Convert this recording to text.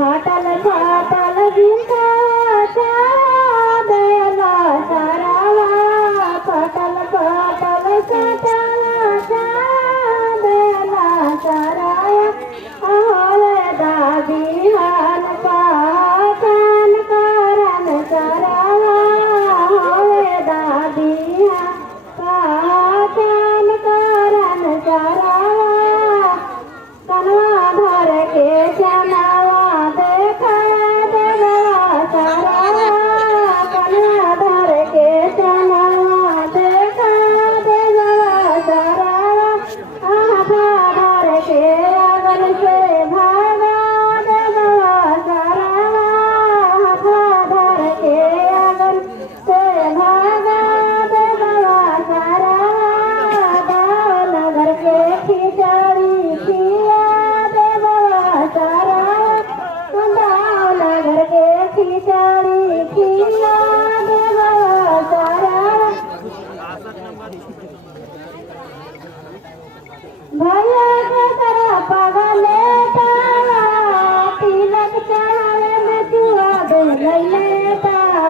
फाटल फाटल गीता दयाला सारावा फाटल फाटल साटाला दयाला साराया आले दादी हान पाचन कारण सारावा आले दादी पाचन कारण सारावा कनवा धर के चनावा देखा देवा सारावा कनवा धर के चनावा देखा देवा सारावा आहा धर के अगन से भागा देवा सारावा आहा धर के अगन से भागा देवा सारावा दाव नगर के खिचड़ी खिया देवा सारावा दाव नगर के खिचड़ी खिया देवा सारावा भैया के तरह पगले